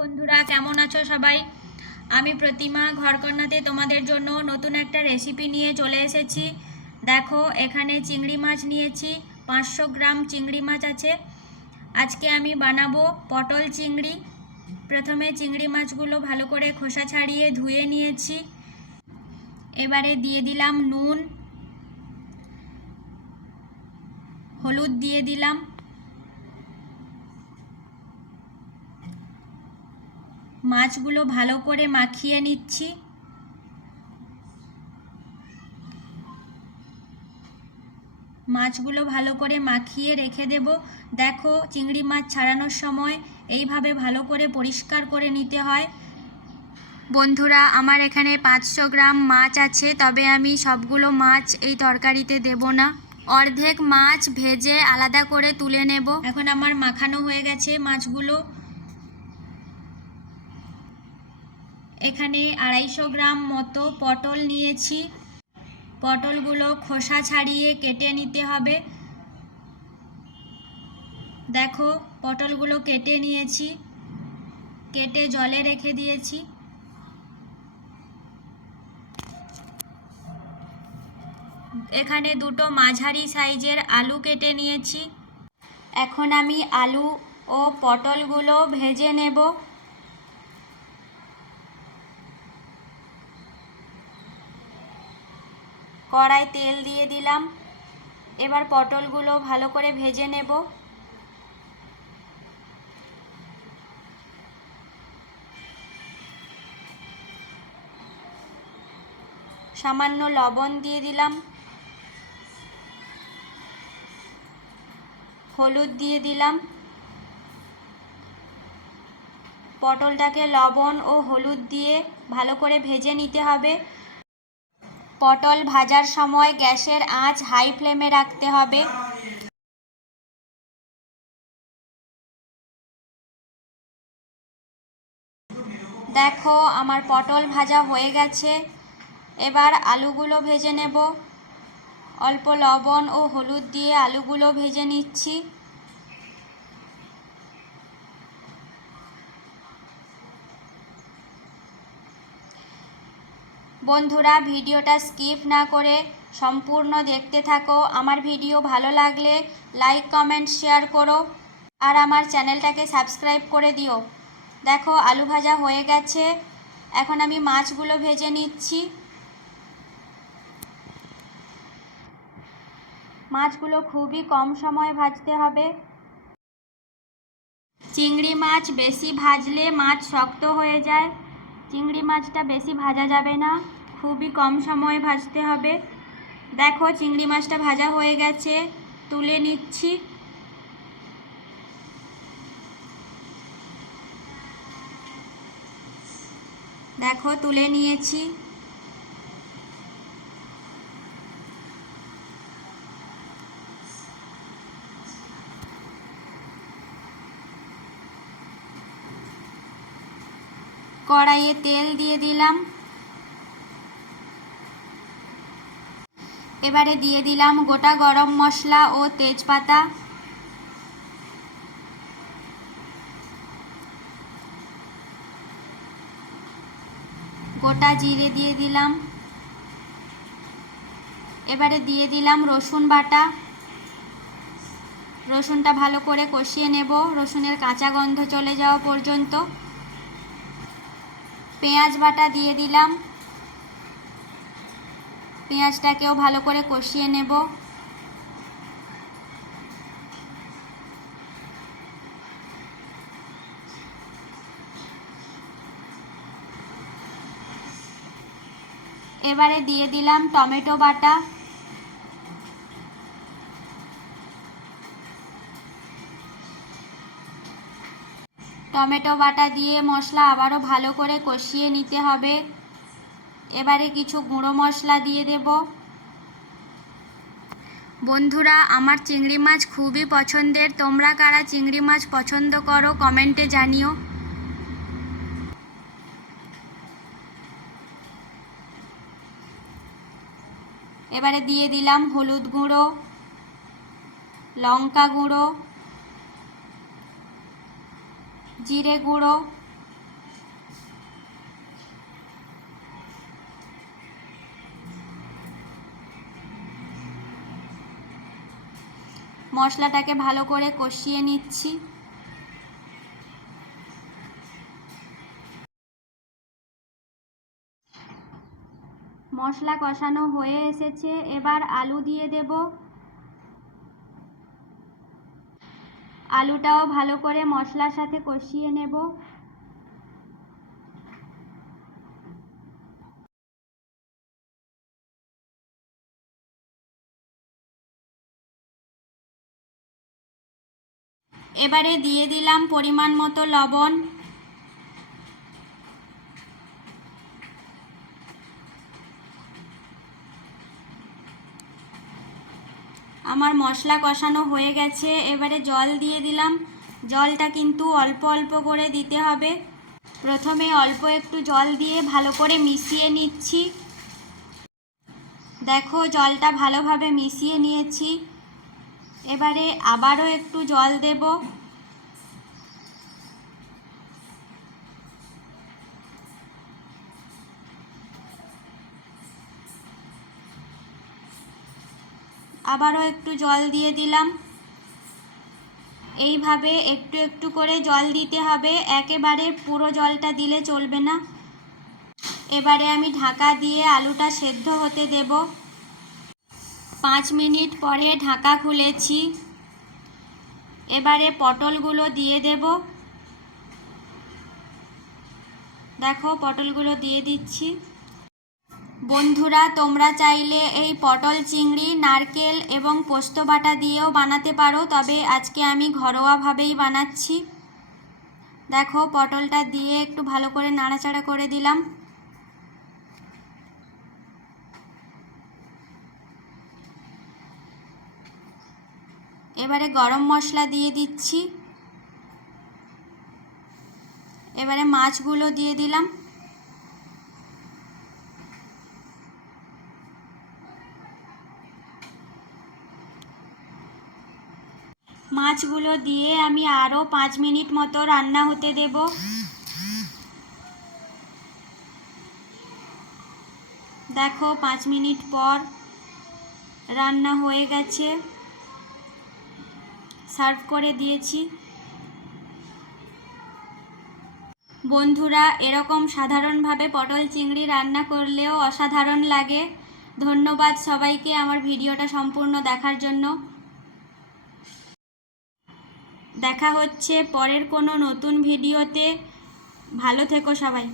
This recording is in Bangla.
বন্ধুরা, কেমন আছো সবাই? আমি প্রতিমা ঘরকন্যাতে তোমাদের জন্য নতুন একটা রেসিপি নিয়ে চলে এসেছি। দেখো, এখানে চিংড়ি মাছ নিয়েছি, পাঁচশো গ্রাম চিংড়ি মাছ আছে। আজকে আমি বানাবো পটল চিংড়ি। প্রথমে চিংড়ি মাছগুলো ভালো করে খোসা ছাড়িয়ে ধুয়ে নিয়েছি। এবারে দিয়ে দিলাম নুন, হলুদ দিয়ে দিলাম। মাছগুলো ভালো করে মাখিয়ে নিচ্ছি। মাছগুলো ভালো করে মাখিয়ে রেখে দেব। দেখো, চিংড়ি মাছ ছাড়ানোর সময় এইভাবে ভালো করে পরিষ্কার করে নিতে হয়। বন্ধুরা, আমার এখানে পাঁচশো গ্রাম মাছ আছে, তবে আমি সবগুলো মাছ এই তরকারিতে দেব না। অর্ধেক মাছ ভেজে আলাদা করে তুলে নেব। এখন আমার মাখানো হয়ে গেছে মাছগুলো। এখানে আড়াইশো গ্রাম মতো পটল নিয়েছি। পটলগুলো খোসা ছাড়িয়ে কেটে নিতে হবে। দেখো, পটলগুলো কেটে নিয়েছি। কেটে জলে রেখে দিয়েছি। এখানে দুটো মাঝারি সাইজের আলু কেটে নিয়েছি। এখন আমি আলু ও পটলগুলো ভেজে নেব। কড়াই তেল দিয়ে দিলাম। এবার পটলগুলো ভালো করে ভেজে নেব। সামান্য লবণ দিয়ে দিলাম। হলুদ দিয়ে দিলাম। পটলটাকে লবণ ও হলুদ দিয়ে ভালো করে ভেজে নিতে হবে। পটল ভাজার সময় গ্যাসের আঁচ হাই ফ্লেমে রাখতে হবে। দেখো, আমার পটল ভাজা হয়ে গেছে। এবার আলুগুলো ভেজে নেব। অল্প লবণ ও হলুদ দিয়ে আলুগুলো ভেজে নিচ্ছি। বন্ধুরা, ভিডিওটা স্কিপ না করে সম্পূর্ণ দেখতে থাকো। আমার ভিডিও ভালো লাগলে লাইক কমেন্ট শেয়ার করো আর আমার চ্যানেলটাকে সাবস্ক্রাইব করে দিও। দেখো, আলু ভাজা হয়ে গেছে। এখন আমি মাছগুলো ভেজে নিচ্ছি। মাছগুলো খুবই কম সময়ে ভাজতে হবে। চিংড়ি মাছ বেশি ভাজলে মাছ শক্ত হয়ে যায়। চিংড়ি মাছটা বেশি ভাজা যাবে না। খুবই কম সময়ে ভাজতে হবে। দেখো, চিংড়ি মাছটা ভাজা হয়ে গেছে। তুলে নিচ্ছি। দেখো, তুলে নিয়েছি। কড়াইয়ে তেল দিয়ে দিলাম। এবারে দিয়ে দিলাম গোটা গরম মশলা ও তেজপাতা। গোটা জিরে দিয়ে দিলাম। এবারে দিয়ে দিলাম রসুন বাটা। রসুনটা ভালো করে কষিয়ে নেব। রসুনের কাঁচা গন্ধ চলে যাওয়া পর্যন্ত। পেঁয়াজ বাটা দিয়ে দিলাম। পেঁয়াজটাকেও ভালো করে কষিয়ে নেব। এবারে দিয়ে দিলাম টমেটো বাটা। টমেটো বাটা দিয়ে মশলা আবারও ভালো করে কষিয়ে নিতে হবে। এবারে কিছু গুঁড়ো মশলা দিয়ে দেব। বন্ধুরা, আমার চিংড়ি মাছ খুবই পছন্দের। তোমরা কারা চিংড়ি মাছ পছন্দ করো কমেন্টে জানিও। এবারে দিয়ে দিলাম হলুদ গুঁড়ো, লঙ্কা গুঁড়ো, জিরে গুঁড়ো মশলাটাকে ভালো করে কষিয়ে নিচ্ছি। মশলা কষানো হয়ে এসেছে। এবার আলু দিয়ে দেব। আলুটাও ভালো করে মশলার সাথে কষিয়ে নেব। এবারে দিয়ে দিলাম পরিমাণ মতো লবণ। আমার মশলা কষানো হয়ে গেছে, এবারে জল দিয়ে দিলাম। জলটা কিন্তু অল্প অল্প করে দিতে হবে। প্রথমে অল্প একটু জল দিয়ে ভালো করে মিশিয়ে নিচ্ছি। দেখো জলটা ভালোভাবে মিশিয়ে নিয়েছি। এবারে আবারও একটু জল দেব। আবারও একটু জল দিয়ে দিলাম। এইভাবে একটু একটু করে জল দিতে হবে। একেবারে পুরো জলটা দিলে চলবে না। এবারে আমি ঢাকা দিয়ে আলুটা সেদ্ধ হতে দেব। পাঁচ মিনিট পরে ঢাকা খুলেছি। এবারে পটলগুলো দিয়ে দেব। দেখো, পটলগুলো দিয়ে দিচ্ছি। বন্ধুরা, তোমরা চাইলে এই পটল, চিংড়ি, নারকেল এবং পোস্ত বাটা দিয়েও বানাতে পারো, তবে আজকে আমি ঘরোয়াভাবেই বানাচ্ছি। দেখো, পটলটা দিয়ে একটু ভালো করে নাড়াচাড়া করে দিলাম। এবারে গরম মশলা দিয়ে দিচ্ছি। এবারে মাছগুলো দিয়ে দিলাম। মাছগুলো দিয়ে আমি আরও পাঁচ মিনিট মতো রান্না হতে দেব। দেখো, পাঁচ মিনিট পর রান্না হয়ে গেছে। সার্ভ করে দিয়েছি। বন্ধুরা, এরকম সাধারণভাবে পটল চিংড়ি রান্না করলেও অসাধারণ লাগে। ধন্যবাদ সবাইকে আমার ভিডিওটা সম্পূর্ণ দেখার জন্য। দেখা হচ্ছে পরের কোনো নতুন ভিডিওতে। ভালো থেকো সবাই।